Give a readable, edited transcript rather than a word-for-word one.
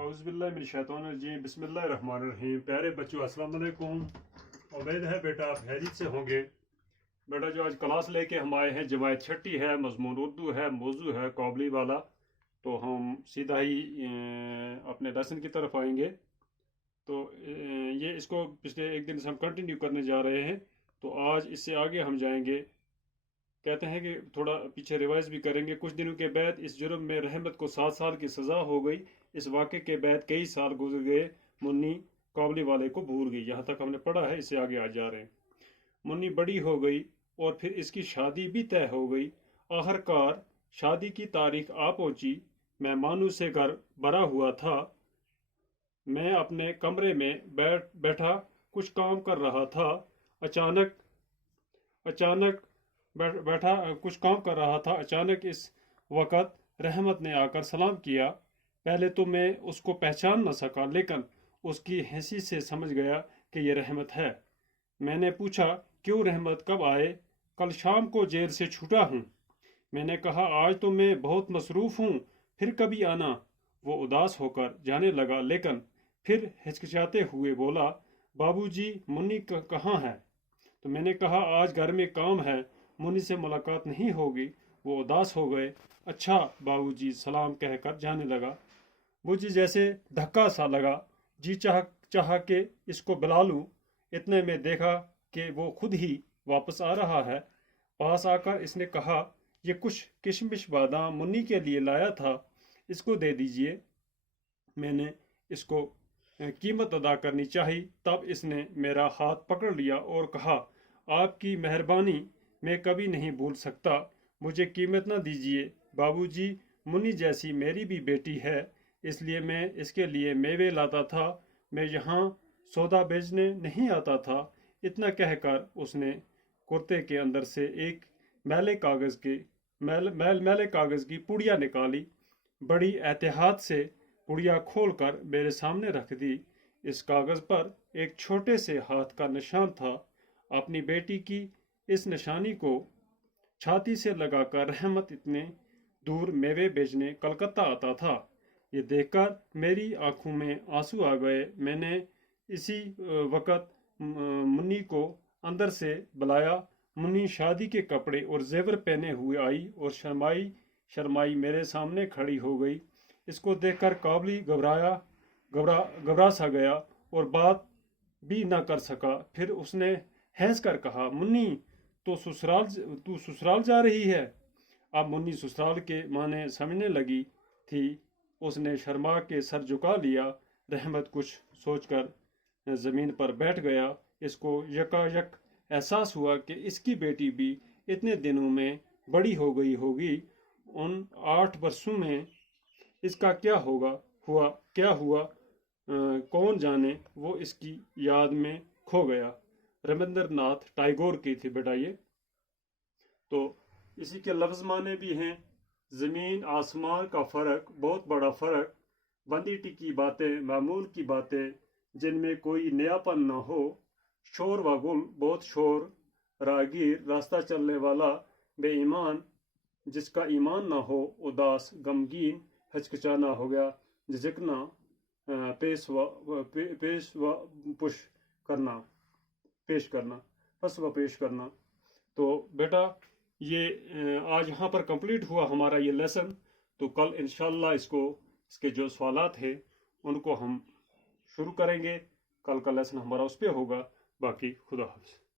اعوذ باللہ من الشیطان الرجیم بسم اللہ الرحمن الرحیم۔ پیارے بچوں السلام علیکم، امید ہے بیٹا آپ خیریت سے ہوں گے۔ بیٹا جو آج کلاس لے کے ہم آئے ہیں جماعت چھٹی ہے، مضمون اردو ہے، موضوع ہے قابلی والا، تو ہم سیدھا ہی اپنے لیسن کی طرف آئیں گے۔ تو یہ اس کو پچھلے ایک دن سے ہم کنٹینیو کرنے جا رہے ہیں، تو آج اس سے آگے ہم جائیں گے۔ کہتے ہیں کہ تھوڑا پیچھے ریوائز بھی کریں گے۔ کچھ دنوں کے بعد اس جرم میں رحمت کو 7 سال کی سزا ہو گئی۔ اس واقعے کے بعد کئی سال گزر گئے، منی قابلی والے کو بھول گئی۔ یہاں تک ہم نے پڑھا ہے، اس سے آگے آ جا رہے ہیں۔ منی بڑی ہو گئی اور پھر اس کی شادی بھی طے ہو گئی۔ آخر کار شادی کی تاریخ آ پہنچی۔ مہمانوں سے گھر بھرا ہوا تھا۔ میں اپنے کمرے میں بیٹھا کچھ کام کر رہا تھا۔ اچانک اس وقت رحمت نے آ کر سلام کیا۔ پہلے تو میں اس کو پہچان نہ سکا، لیکن اس کی ہنسی سے سمجھ گیا کہ یہ رحمت ہے۔ میں نے پوچھا، کیوں رحمت، کب آئے؟ کل شام کو جیل سے چھوٹا ہوں۔ میں نے کہا، آج تو میں بہت مصروف ہوں، پھر کبھی آنا۔ وہ اداس ہو کر جانے لگا، لیکن پھر ہچکچاتے ہوئے بولا، بابو جی منی کہاں ہے؟ تو میں نے کہا، آج گھر میں کام ہے، منی سے ملاقات نہیں ہوگی۔ وہ اداس ہو گئے۔ اچھا بابو جی، سلام کہہ کر جانے لگا۔ مجھے جیسے دھکا سا لگا، جی چاہا کہ اس کو بلا لوں۔ اتنے میں دیکھا کہ وہ خود ہی واپس آ رہا ہے۔ پاس آ کر اس نے کہا، یہ کچھ کشمش بادام منی کے لیے لایا تھا، اس کو دے دیجئے۔ میں نے اس کو قیمت ادا کرنی چاہی، تب اس نے میرا ہاتھ پکڑ لیا اور کہا، آپ کی مہربانی میں کبھی نہیں بھول سکتا، مجھے قیمت نہ دیجئے بابو جی، منی جیسی میری بھی بیٹی ہے، اس لیے میں اس کے لیے میوے لاتا تھا، میں یہاں سودا بیچنے نہیں آتا تھا۔ اتنا کہہ کر اس نے کرتے کے اندر سے ایک میلے کاغذ کی پڑیا نکالی۔ بڑی احتیاط سے پڑیا کھول کر میرے سامنے رکھ دی۔ اس کاغذ پر ایک چھوٹے سے ہاتھ کا نشان تھا۔ اپنی بیٹی کی اس نشانی کو چھاتی سے لگا کر رحمت اتنے دور میوے بیچنے کلکتہ آتا تھا۔ یہ دیکھ کر میری آنکھوں میں آنسو آ گئے۔ میں نے اسی وقت منی کو اندر سے بلایا۔ منی شادی کے کپڑے اور زیور پہنے ہوئے آئی اور شرمائی میرے سامنے کھڑی ہو گئی۔ اس کو دیکھ کر قابلی گھبرا سا گیا اور بات بھی نہ کر سکا۔ پھر اس نے ہنس کر کہا، منی تو سسرال جا رہی ہے؟ اب منی سسرال کے معنی سمجھنے لگی تھی۔ اس نے شرما کے سر جھکا لیا۔ رحمت کچھ سوچ کر زمین پر بیٹھ گیا۔ اس کو یکایک احساس ہوا کہ اس کی بیٹی بھی اتنے دنوں میں بڑی ہو گئی ہوگی۔ ان 8 برسوں میں اس کا کیا ہوا کون جانے۔ وہ اس کی یاد میں کھو گیا۔ ربندر ناتھ ٹیگور کی تھی بیٹا یہ۔ تو اسی کے لفظ معنی بھی ہیں، زمین آسمان کا فرق، بہت بڑا فرق، بندی ٹکی باتیں، معمول کی باتیں جن میں کوئی نیاپن نہ ہو، شور و گل، بہت شور، راگیر، راستہ چلنے والا، بے ایمان، جس کا ایمان نہ ہو، اداس، غمگین، ہچکچانا ہو گیا، جھجکنا، پیش کرنا۔ تو بیٹا یہ آج یہاں پر کمپلیٹ ہوا ہمارا یہ لیسن۔ تو کل انشاءاللہ اس کے جو سوالات ہیں ان کو ہم شروع کریں گے۔ کل کا لیسن ہمارا اس پہ ہوگا۔ باقی خدا حافظ۔